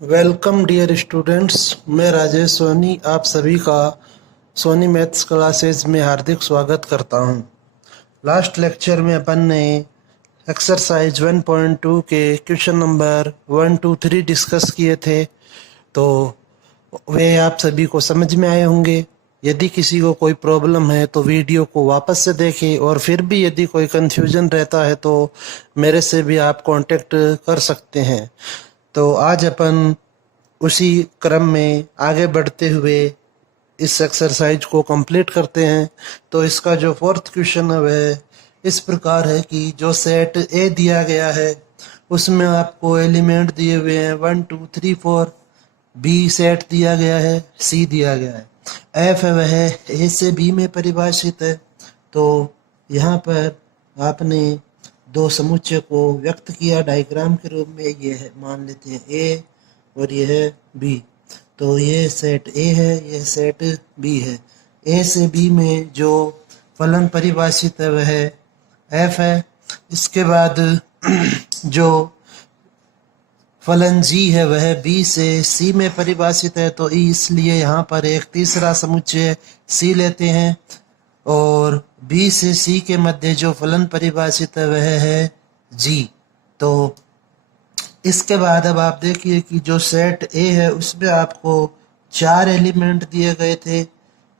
Welcome dear students, मैं राजेश सोनी आप सभी का सोनी मैथ्स क्लासेस में हार्दिक स्वागत करता हूं। लास्ट लेक्चर में अपन ने एक्सरसाइज 1.2 के क्वेश्चन नंबर 1, 2, 3 डिस्कस किए थे, तो वे आप सभी को समझ में आए होंगे। यदि किसी को कोई प्रॉब्लम है तो वीडियो को वापस से देखें, और फिर भी यदि कोई कंफ्यूजन रहता है तो मेरे से भी आप कांटेक्ट कर सकते हैं। तो आज अपन उसी क्रम में आगे बढ़ते हुए इस एक्सरसाइज को कंप्लीट करते हैं। तो इसका जो फोर्थ क्वेश्चन है वह इस प्रकार है कि जो सेट ए दिया गया है उसमें आपको एलिमेंट दिए हुए हैं 1, 2, 3, 4। बी सेट दिया गया है, सी दिया गया है, एफ है वह ए से बी में परिभाषित है। तो यहाँ पर आपने दो समुच्चय को व्यक्त किया डायग्राम के रूप में। ये है, मान लेते हैं ए और ये है बी। तो ये सेट ए है, ये सेट बी है। ए से बी में जो फलन परिभाषित है वह एफ है। इसके बाद जो फलन जी है वह बी से सी में परिभाषित है, तो इसलिए यहाँ पर एक तीसरा समुच्चय सी लेते हैं। और बी से सी के मध्य जो फलन परिभाषित है वह है जी। तो इसके बाद अब आप देखिए कि जो सेट ए है उसमें आपको 4 एलिमेंट दिए गए थे,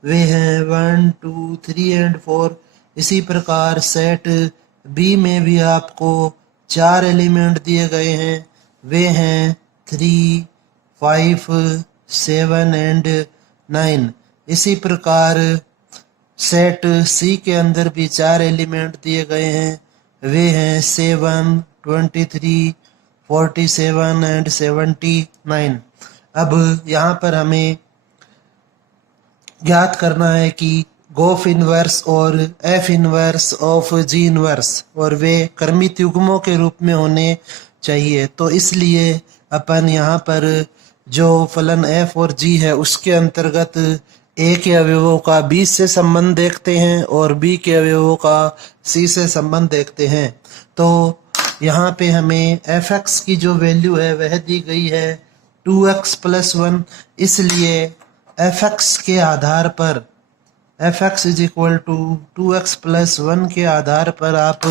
वे हैं 1, 2, 3 एंड 4। इसी प्रकार सेट बी में भी आपको 4 एलिमेंट दिए गए हैं, वे हैं 3, 5, 7 एंड 9। इसी प्रकार सेट सी के अंदर भी 4 एलिमेंट दिए गए हैं, वे हैं 7, 23, 47 एंड 79। अब यहाँ पर हमें ज्ञात करना है कि गोफ इनवर्स और F inverse of ji inverse, और वे क्रमित युग्मों के रूप में होने चाहिए। तो इसलिए अपन यहाँ पर जो फलन एफ और जी है उसके अंतर्गत ए के अवयवों का बी से संबंध देखते हैं और बी के अवयवों का सी से संबंध देखते हैं। तो यहाँ पे हमें एफ एक्स की जो वैल्यू है वह दी गई है 2x + 1। इसलिए एफ एक्स के आधार पर F X is equal to 2x + 1 के आधार पर आप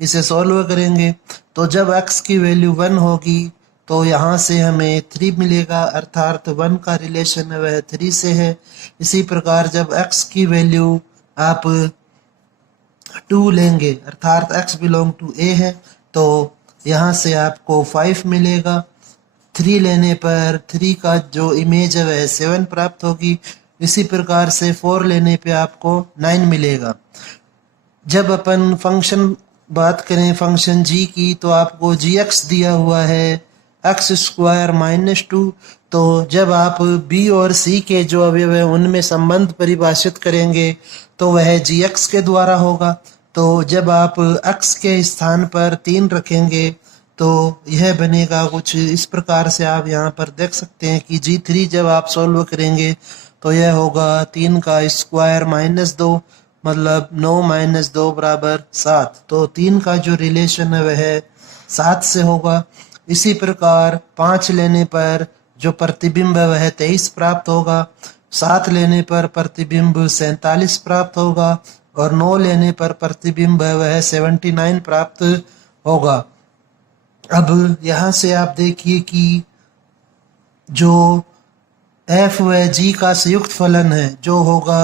इसे सॉल्व करेंगे। तो जब x की वैल्यू 1 होगी तो यहाँ से हमें 3 मिलेगा, अर्थात 1 का रिलेशन है वह 3 से है। इसी प्रकार जब x की वैल्यू आप 2 लेंगे, अर्थात x बिलोंग टू a है, तो यहाँ से आपको 5 मिलेगा। 3 लेने पर 3 का जो इमेज है वह 7 प्राप्त होगी। इसी प्रकार से 4 लेने पे आपको 9 मिलेगा। जब अपन फंक्शन बात करें फंक्शन g की, तो आपको gx दिया हुआ है x² - 2। तो जब आप b और c के जो अवयव है उनमें संबंध परिभाषित करेंगे तो वह gx के द्वारा होगा। तो जब आप x के स्थान पर 3 रखेंगे तो यह बनेगा कुछ इस प्रकार से। आप यहाँ पर देख सकते हैं कि g3 जब आप सॉल्व करेंगे तो यह होगा 3 का स्क्वायर - 2, मतलब 9 - 2 = 7। तो 3 का जो रिलेशन है वह 7 से होगा। इसी प्रकार 5 लेने पर जो प्रतिबिंब है वह 23 प्राप्त होगा, 7 लेने पर प्रतिबिंब 47 प्राप्त होगा, और 9 लेने पर प्रतिबिंब है वह 79 प्राप्त होगा। अब यहाँ से आप देखिए कि जो एफ व जी का संयुक्त फलन है जो होगा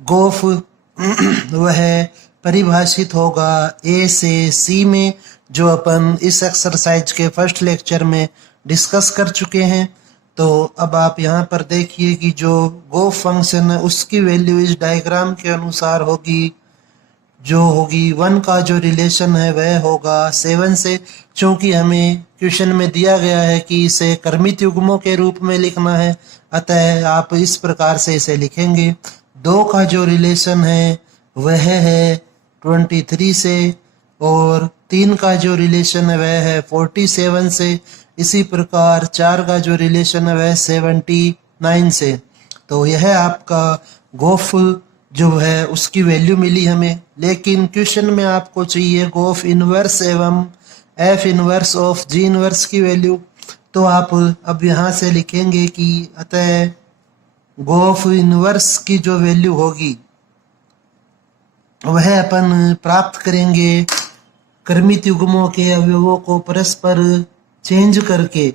गोफ वह परिभाषित होगा ए से सी में, जो अपन इस एक्सरसाइज के फर्स्ट लेक्चर में डिस्कस कर चुके हैं। तो अब आप यहाँ पर देखिए कि जो गोफ फंक्शन है उसकी वैल्यू इस डायग्राम के अनुसार होगी, जो होगी 1 का जो रिलेशन है वह होगा 7 से। चूंकि हमें क्वेश्चन में दिया गया है कि इसे क्रमित युग्मों के रूप में लिखना है, अतः आप इस प्रकार से इसे लिखेंगे। 2 का जो रिलेशन है वह है 23 से, और 3 का जो रिलेशन है वह है 47 से। इसी प्रकार 4 का जो रिलेशन है वह 79 से। तो यह आपका गोफ जो है उसकी वैल्यू मिली हमें। लेकिन क्वेश्चन में आपको चाहिए गोफ इनवर्स एवं F inverse of ji inverse की वैल्यू। तो आप अब यहाँ से लिखेंगे कि अतः गोफ इनवर्स की जो वैल्यू होगी वह अपन प्राप्त करेंगे क्रमित युग्मों के अवयवों को परस्पर चेंज करके,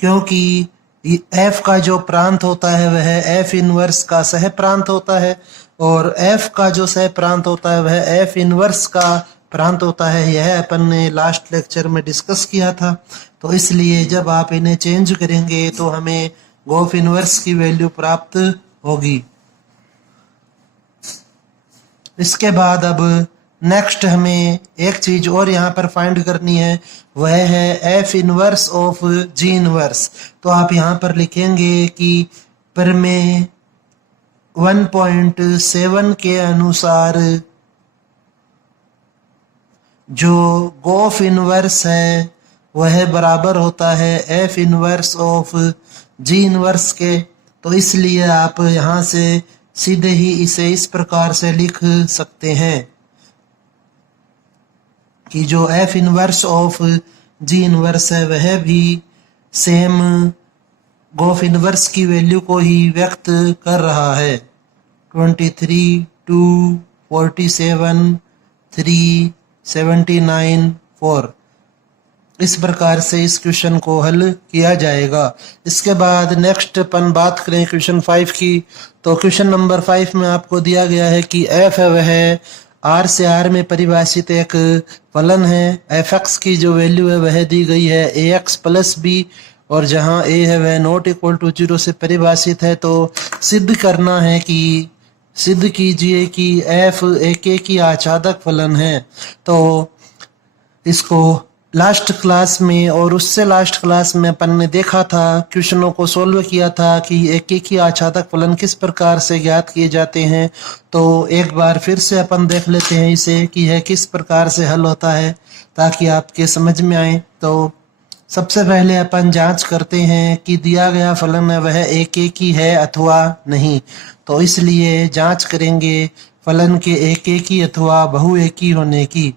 क्योंकि एफ का जो प्रांत होता है वह एफ इनवर्स का सह प्रांत होता है और एफ का जो सह प्रांत होता है वह एफ इनवर्स का प्रांत होता है। यह अपन ने लास्ट लेक्चर में डिस्कस किया था। तो इसलिए जब आप इन्हें चेंज करेंगे तो हमें गोफ इनवर्स की वैल्यू प्राप्त होगी। इसके बाद अब नेक्स्ट हमें एक चीज और यहाँ पर फाइंड करनी है, वह है F inverse of ji inverse. तो आप यहाँ पर लिखेंगे कि प्रमेय 1.7 के अनुसार जो गोफ इनवर्स है वह बराबर होता है F inverse of ji inverse के। तो इसलिए आप यहाँ से सीधे ही इसे इस प्रकार से लिख सकते हैं कि जो F inverse of ji inverse है वह भी सेम गोफ इनवर्स की वैल्यू को ही व्यक्त कर रहा है। 23, 2, 47, 3, 79, 4 इस प्रकार से इस क्वेश्चन को हल किया जाएगा। इसके बाद नेक्स्ट अपन बात करें क्वेश्चन 5 की। तो क्वेश्चन नंबर 5 में आपको दिया गया है कि एफ है वह आर से आर में परिभाषित एक फलन है। एफ एक्स की जो वैल्यू है वह दी गई है ए एक्स प्लस बी, और जहां ए है वह नॉट इक्वल टू 0 से परिभाषित है। तो सिद्ध कीजिए कि एफ एक की आच्छादक फलन है। तो इसको लास्ट क्लास में और उससे लास्ट क्लास में अपन ने देखा था, क्वेश्चनों को सोल्व किया था कि एक ही आच्छादक फलन किस प्रकार से ज्ञात किए जाते हैं। तो एक बार फिर से अपन देख लेते हैं इसे कि यह किस प्रकार से हल होता है ताकि आपके समझ में आए। तो सबसे पहले अपन जांच करते हैं कि दिया गया फलन है वह एक ही है अथवा नहीं। तो इसलिए जांच करेंगे फलन के एक ही अथवा बहु एक ही होने की।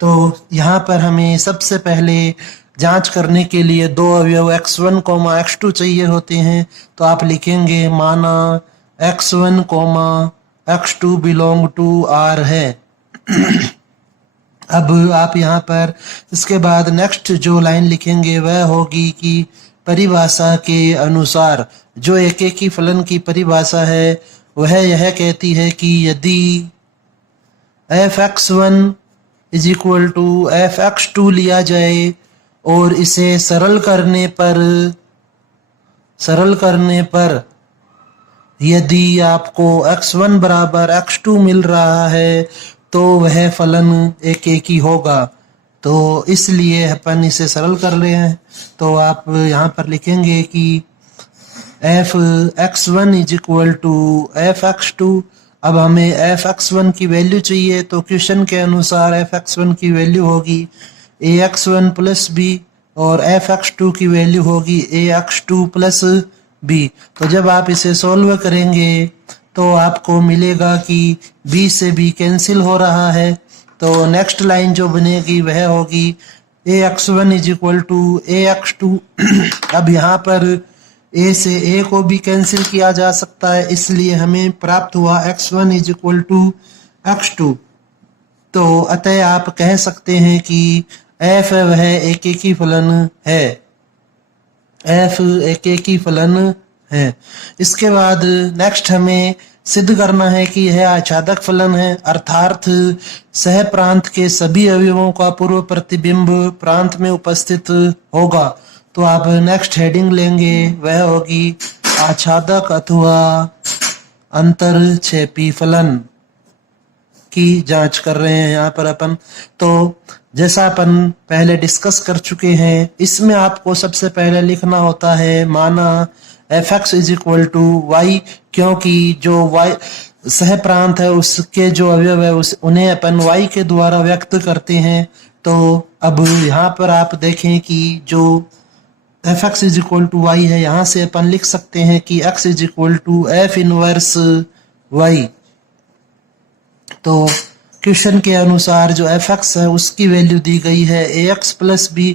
तो यहाँ पर हमें सबसे पहले जांच करने के लिए दो अवयव x1, x2 चाहिए होते हैं। तो आप लिखेंगे माना x1, x2 belong to R है। अब आप यहाँ पर इसके बाद नेक्स्ट जो लाइन लिखेंगे वह होगी कि परिभाषा के अनुसार, जो एक ही फलन की परिभाषा है वह यह कहती है कि यदि f(x1) is equal to f(x2) लिया जाए और इसे सरल करने पर यदि आपको x1 बराबर x2 मिल रहा है तो वह फलन एक ही होगा। तो इसलिए अपन इसे सरल कर रहे हैं। तो आप यहाँ पर लिखेंगे कि f(x1) is equal to f(x2). अब हमें f(x1) की वैल्यू चाहिए। तो क्वेश्चन के अनुसार f(x1) की वैल्यू होगी ax1 प्लस b और f(x2) की वैल्यू होगी ax2 प्लस b। तो जब आप इसे सोल्व करेंगे तो आपको मिलेगा कि b से b कैंसिल हो रहा है। तो नेक्स्ट लाइन जो बनेगी वह होगी ax1 is equal to ax2। अब यहाँ पर a से a को भी कैंसिल किया जा सकता है, इसलिए हमें प्राप्त हुआ x1 is equal to x2। तो अतः आप कह सकते हैं कि f वह एक ही फलन है, f एक ही फलन है। इसके बाद नेक्स्ट हमें सिद्ध करना है कि यह आच्छादक फलन है, अर्थात सह प्रांत के सभी अवयवों का पूर्व प्रतिबिंब प्रांत में उपस्थित होगा। तो आप नेक्स्ट हेडिंग लेंगे वह होगी आच्छादक अथवा अंतरक्षेपी फलन की जांच कर रहे हैं यहाँ पर अपन। तो जैसा अपन पहले डिस्कस कर चुके हैं, इसमें आपको सबसे पहले लिखना होता है माना f(x) is equal to y, क्योंकि जो y सह प्रांत है उसके जो अवयव है उन्हें अपन y के द्वारा व्यक्त करते हैं। तो अब यहाँ पर आप देखें कि जो f(x) is equal to y है, यहाँ से अपन लिख सकते हैं कि x is equal to f inverse y। तो क्वेश्चन के अनुसार जो f(x) है उसकी वैल्यू दी गई है ax प्लस b।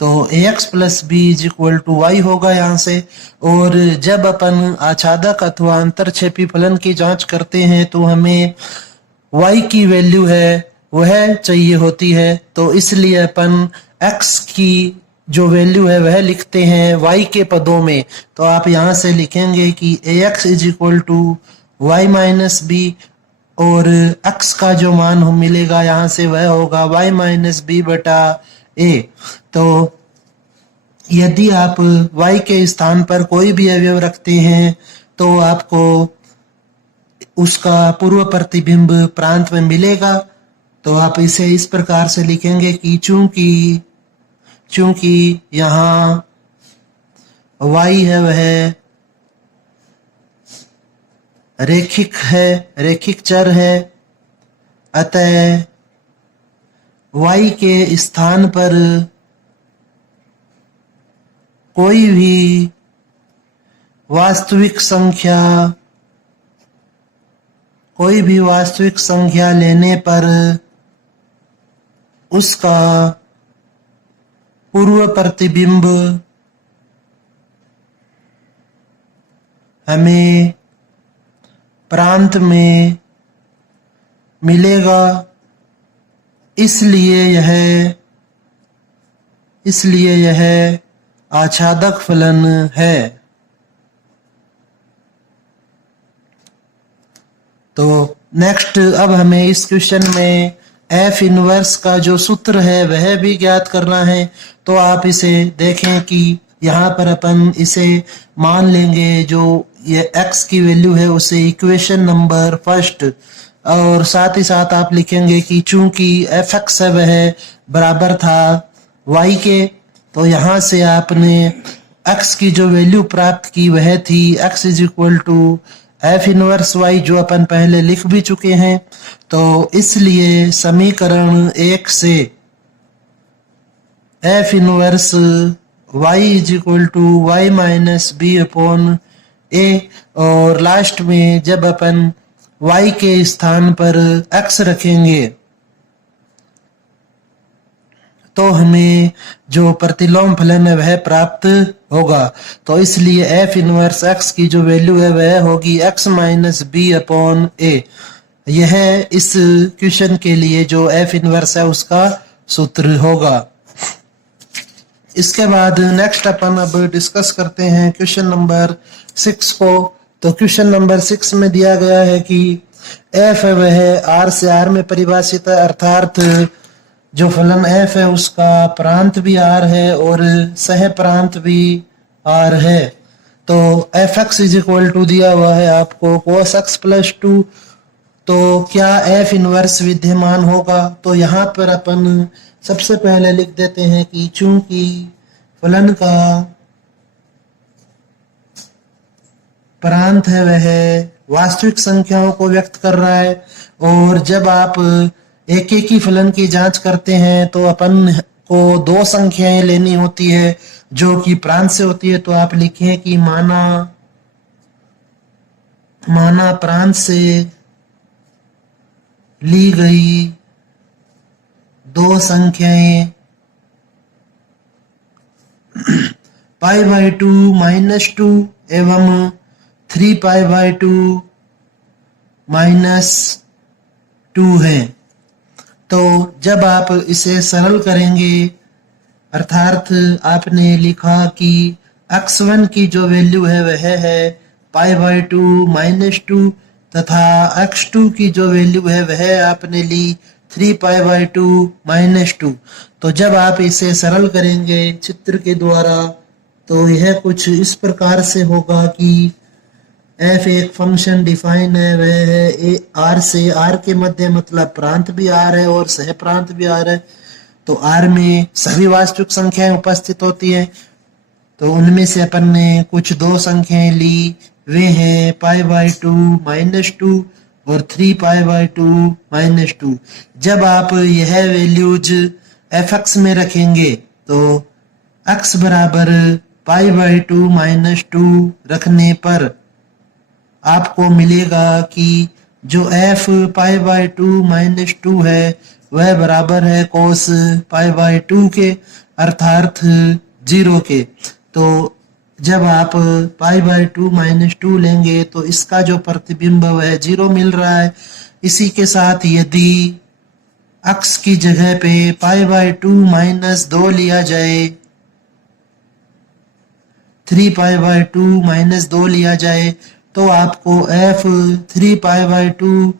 तो ax plus B is equal to Y होगा यहाँ से। और जब अपन आच्छादक अथवा अंतरक्षेपी फलन की जांच करते हैं तो हमें y की वैल्यू है वह चाहिए होती है, तो इसलिए अपन x की जो वैल्यू है वह लिखते हैं y के पदों में। तो आप यहाँ से लिखेंगे कि ax is equal to Y minus B, और x का जो मान हम मिलेगा यहाँ से वह होगा y माइनस बी बटा a। तो यदि आप y के स्थान पर कोई भी अवयव रखते हैं तो आपको उसका पूर्व प्रतिबिंब प्रांत में मिलेगा। तो आप इसे इस प्रकार से लिखेंगे कि चूंकि यहाँ y है वह रेखिक चर है, अतः y के स्थान पर कोई भी वास्तविक संख्या लेने पर उसका पूर्व प्रतिबिंब हमें प्रांत में मिलेगा। इसलिए यह आच्छादक फलन है। तो नेक्स्ट अब हमें इस क्वेश्चन में एफ इनवर्स का जो सूत्र है वह भी ज्ञात करना है। तो आप इसे देखें कि यहाँ पर अपन इसे मान लेंगे जो ये x की वैल्यू है उसे इक्वेशन नंबर फर्स्ट, और साथ ही साथ आप लिखेंगे कि चूंकि एफ एक्स है वह बराबर था y के, तो यहाँ से आपने x की जो वैल्यू प्राप्त की वह थी x is equal to F inverse y, जो अपन पहले लिख भी चुके हैं। तो इसलिए समीकरण 1 से F inverse y is equal to Y minus B upon A, और लास्ट में जब अपन y के स्थान पर x रखेंगे तो हमें जो प्रतिलोम फलन है वह प्राप्त होगा। तो इसलिए एफ इनवर्स x की जो वैल्यू है वह होगी x माइनस बी अपॉन ए। यह इस क्वेश्चन के लिए जो एफ इनवर्स है उसका सूत्र होगा। इसके बाद नेक्स्ट अपन अब डिस्कस करते हैं क्वेश्चन नंबर 6 को। तो क्वेश्चन नंबर 6 में दिया गया है कि एफ है वह आर से आर में परिभाषित है, अर्थात जो फलन एफ है उसका प्रांत भी आर है और सह प्रांत भी आर है। तो F X is equal to दिया हुआ है आपको कोस एक्स प्लस 2, तो क्या एफ इनवर्स विद्यमान होगा? तो यहाँ पर अपन सबसे पहले लिख देते हैं कि चूंकि फलन का प्रांत है वह वास्तविक संख्याओं को व्यक्त कर रहा है, और जब आप एक ही फलन की जांच करते हैं तो अपन को दो संख्याएं लेनी होती है जो कि प्रांत से होती है। तो आप लिखें कि माना प्रांत से ली गई दो संख्याएं पाई बाई 2 माइनस 2 एवं 3 पाई बाई 2 माइनस 2 है। तो जब आप इसे सरल करेंगे, अर्थात आपने लिखा कि x1 की जो वैल्यू है वह है पाई बाई 2 माइनस 2 तथा x2 की जो वैल्यू है वह आपने ली 3 पाई बाई 2 माइनस 2। तो जब आप इसे सरल करेंगे चित्र के द्वारा तो यह कुछ इस प्रकार से होगा कि एफ एक फंक्शन डिफाइन है, वह है आर से, आर के मध्य मतलब प्रांत भी आर है और सह प्रांत भी आर है। तो आर में सभी वास्तविक संख्याएं उपस्थित होती हैं, तो उनमें से अपन ने कुछ दो संख्याएं ली, वे हैं पाई बाई 2 माइनस 2 और 3 पाई बाई 2 माइनस 2। जब आप यह वैल्यूज एफ एक्स में रखेंगे तो एक्स बराबर पाई बाई 2 माइनस 2 रखने पर आपको मिलेगा कि जो एफ पाई बाई 2 माइनस 2 है वह बराबर है कोस पाई बाई 2 के, अर्थात 0 के। तो जब आप π/2 -2 लेंगे तो इसका जो प्रतिबिंब है 0 मिल रहा है। इसी के साथ यदि अक्स की जगह पे π/2 -2 लिया जाए, 3π/2 -2 लिया जाए, तो आपको f 3π/2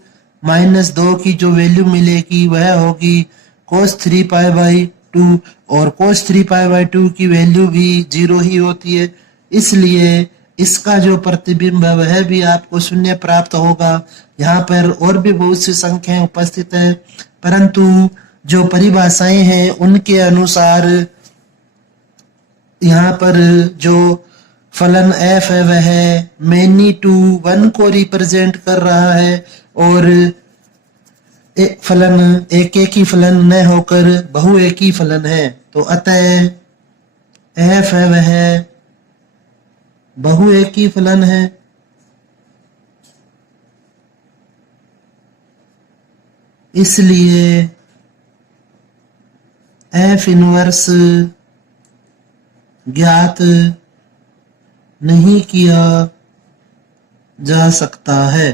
-2 की जो वैल्यू मिलेगी वह होगी cos 3π/2, और cos 3π/2 की वैल्यू भी 0 ही होती है, इसलिए इसका जो प्रतिबिंब है वह भी आपको शून्य प्राप्त होगा। यहाँ पर और भी बहुत सी संख्याएं उपस्थित है, परंतु जो परिभाषाएं हैं उनके अनुसार यहाँ पर जो फलन f है वह मेनी टू 1 को रिप्रेजेंट कर रहा है, और फलन एक ही फलन न होकर बहुएकी फलन है। तो अतः f है वह बहुएकी फलन है। इसलिए f इनवर्स ज्ञात नहीं किया जा सकता है।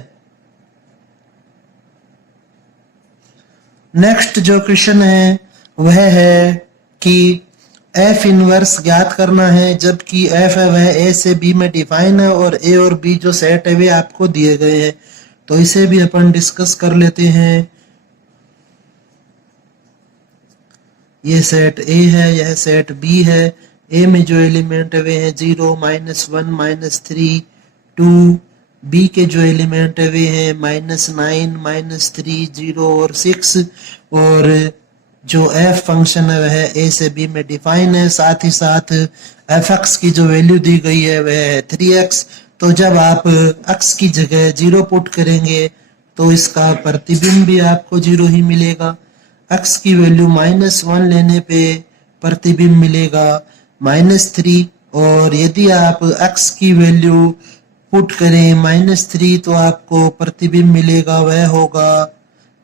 नेक्स्ट जो क्वेश्चन है वह है कि f इनवर्स ज्ञात करना है, जबकि f है वह a से b में डिफाइन है और a और b जो सेट है वे आपको दिए गए हैं। तो इसे भी अपन डिस्कस कर लेते हैं। ये सेट A है, यह सेट B है। A में जो एलिमेंट है वे हैं 0, -1, -3, 2। B के जो एलिमेंट है वे हैं -9, -3, 0 और 6। और जो f फंक्शन है वह A से B में डिफाइन है। साथ ही साथ fx की जो वैल्यू दी गई है वह है 3x। तो जब आप x की जगह 0 पुट करेंगे तो इसका प्रतिबिंब भी आपको 0 ही मिलेगा। x की वैल्यू -1 लेने पे प्रतिबिंब मिलेगा -3, और यदि आप x की वैल्यू पुट करें -3 तो आपको प्रतिबिंब मिलेगा वह होगा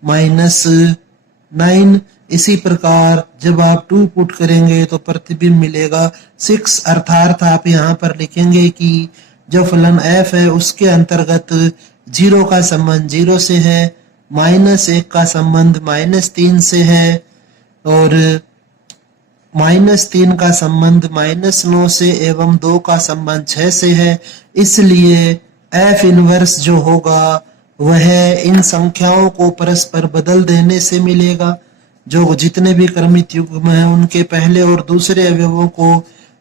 -9। इसी प्रकार जब आप 2 पुट करेंगे तो प्रतिबिंब मिलेगा 6। अर्थात आप यहाँ पर लिखेंगे कि जो फलन f है उसके अंतर्गत 0 का संबंध 0 से है, -1 का संबंध -3 से है, और -3 का संबंध -9 से एवं 2 का संबंध 6 से है। इसलिए f इनवर्स जो होगा वह इन संख्याओं को परस्पर बदल देने से मिलेगा। जो जितने भी क्रमित युग्म हैं उनके पहले और दूसरे अवयवों को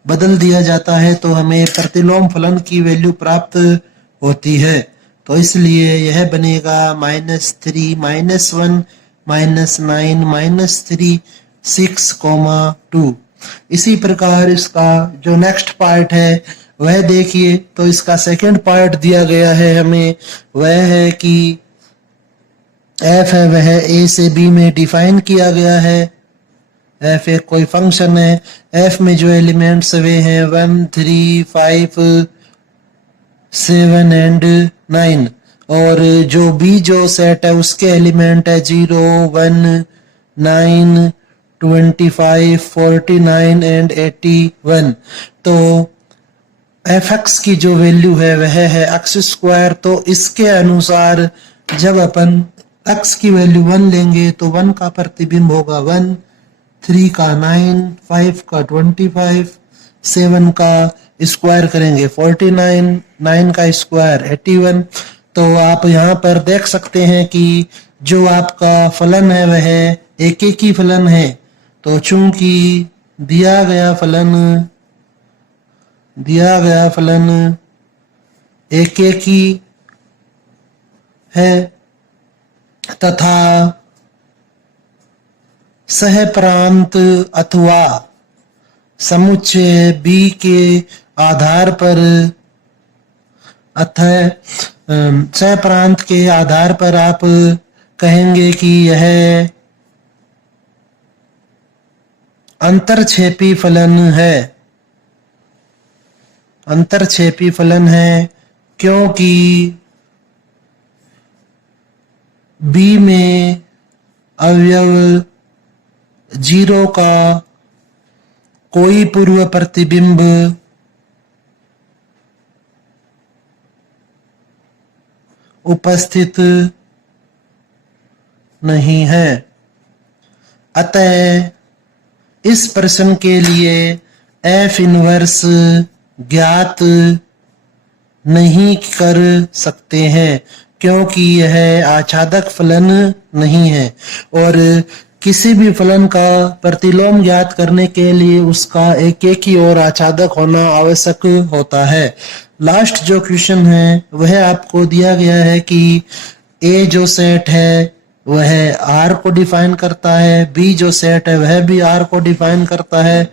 बदल दिया जाता है तो हमें प्रतिलोम फलन की वैल्यू प्राप्त होती है। तो इसलिए यह बनेगा -3, -1, -9, -3, 6, 2। इसी प्रकार इसका जो नेक्स्ट पार्ट है वह देखिए। तो इसका सेकंड पार्ट दिया गया है हमें, वह है कि f है वह a से b में डिफाइन किया गया है। f एक कोई फंक्शन है। f में जो एलिमेंट्स वे हैं 1, 3, 5, 7 एंड 9, और जो b जो सेट है उसके एलिमेंट है 0, 1, 9, 25, 49 एंड 81। तो fx की जो वैल्यू है वह है x²। तो इसके अनुसार जब अपन x की वैल्यू 1 लेंगे तो 1 का प्रतिबिंब होगा 1, 3 का 9, 5 का 25, 7 का स्क्वायर करेंगे 49, 9 का स्क्वायर 81। तो आप यहाँ पर देख सकते हैं कि जो आपका फलन है वह एक ही फलन है। तो चूंकि दिया गया फलन एक ही है तथा सहप्रांत अथवा समुच्चय B के आधार पर अतः सहप्रांत के आधार पर आप कहेंगे कि यह अंतरक्षेपी फलन है। अंतरक्षेपी फलन है क्योंकि B में अवयव 0 का कोई पूर्व प्रतिबिंब उपस्थित नहीं है। अतः इस प्रश्न के लिए एफ इनवर्स ज्ञात नहीं कर सकते हैं क्योंकि यह आच्छादक फलन नहीं है और किसी भी फलन का प्रतिलोम ज्ञात करने के लिए उसका एक ही और आच्छादक होना आवश्यक होता है। लास्ट जो क्वेश्चन है वह आपको दिया गया है कि ए जो सेट है वह आर को डिफाइन करता है, बी जो सेट है वह भी आर को डिफाइन करता है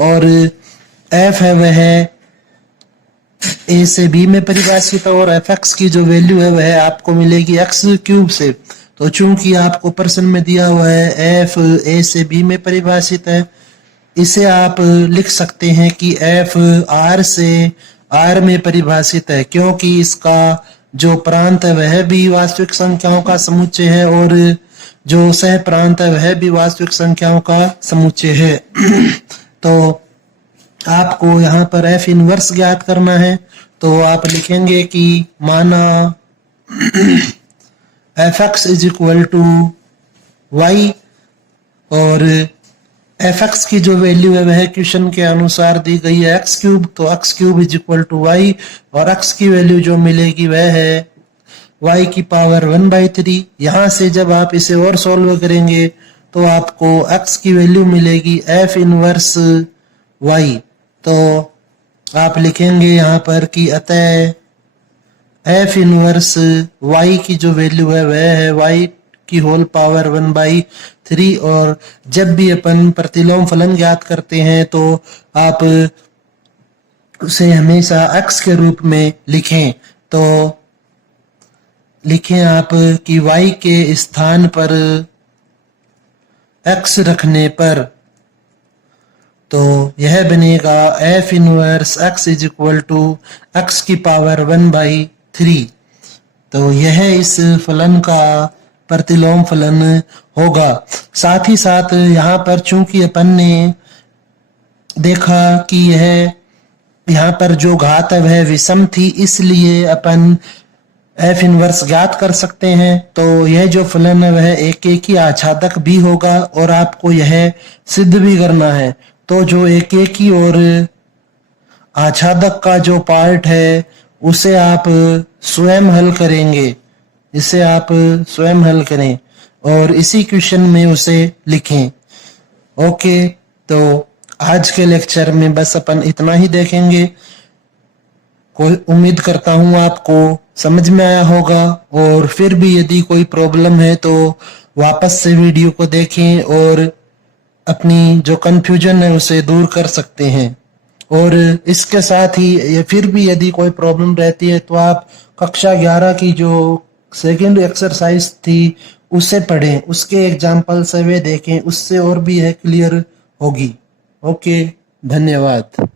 और एफ है वह ए से बी में परिभाषित है और एफ एक्स की जो वैल्यू है वह आपको मिलेगी एक्स क्यूब से। तो चूंकि आपको प्रश्न में दिया हुआ है एफ ए से बी में परिभाषित है, इसे आप लिख सकते हैं कि एफ आर से आर में परिभाषित है क्योंकि इसका जो प्रांत है वह भी वास्तविक संख्याओं का समुच्चय है और जो सह प्रांत है वह भी वास्तविक संख्याओं का समुच्चय है। तो आपको यहाँ पर एफ इनवर्स ज्ञात करना है तो आप लिखेंगे कि माना F X is equal to Y और एफ एक्स की जो वैल्यू है वह क्वेश्चन के अनुसार दी गई है एक्स क्यूब, तो X cube is equal to Y और एक्स की वैल्यू जो मिलेगी वह है वाई की पावर 1/3। यहाँ से जब आप इसे और सॉल्व करेंगे तो आपको एक्स की वैल्यू मिलेगी एफ इनवर्स वाई। तो आप लिखेंगे यहाँ पर कि अतः एफ इनवर्स वाई की जो वैल्यू है वह है वाई की होल पावर 1/3 और जब भी अपन प्रतिलोम फलन ज्ञात करते हैं तो आप उसे हमेशा x के रूप में लिखें। तो लिखें आप कि y के स्थान पर x रखने पर तो यह बनेगा F inverse x is equal to X की पावर 1/3। तो यह इस फलन का प्रतिलोम फलन होगा। साथ ही साथ यहाँ पर चूंकि अपन ने देखा कि यह यहाँ पर जो घात है वह विषम थी इसलिए अपन एफ इनवर्स ज्ञात कर सकते हैं। तो यह जो फलन है वह एक ही आच्छादक भी होगा और आपको यह सिद्ध भी करना है। तो जो एक ही और आच्छादक का जो पार्ट है उसे आप स्वयं हल करेंगे, इसे आप स्वयं हल करें और इसी क्वेश्चन में उसे लिखें। ओके, तो आज के लेक्चर में बस अपन इतना ही देखेंगे। कोई उम्मीद करता हूँ आपको समझ में आया होगा और फिर भी यदि कोई प्रॉब्लम है तो वापस से वीडियो को देखें और अपनी जो कंफ्यूजन है उसे दूर कर सकते हैं। और इसके साथ ही फिर भी यदि कोई प्रॉब्लम रहती है तो आप कक्षा 11 की जो सेकंड एक्सरसाइज थी उसे पढ़ें, उसके एग्जाम्पल से वे देखें, उससे और भी है क्लियर होगी। ओके, धन्यवाद।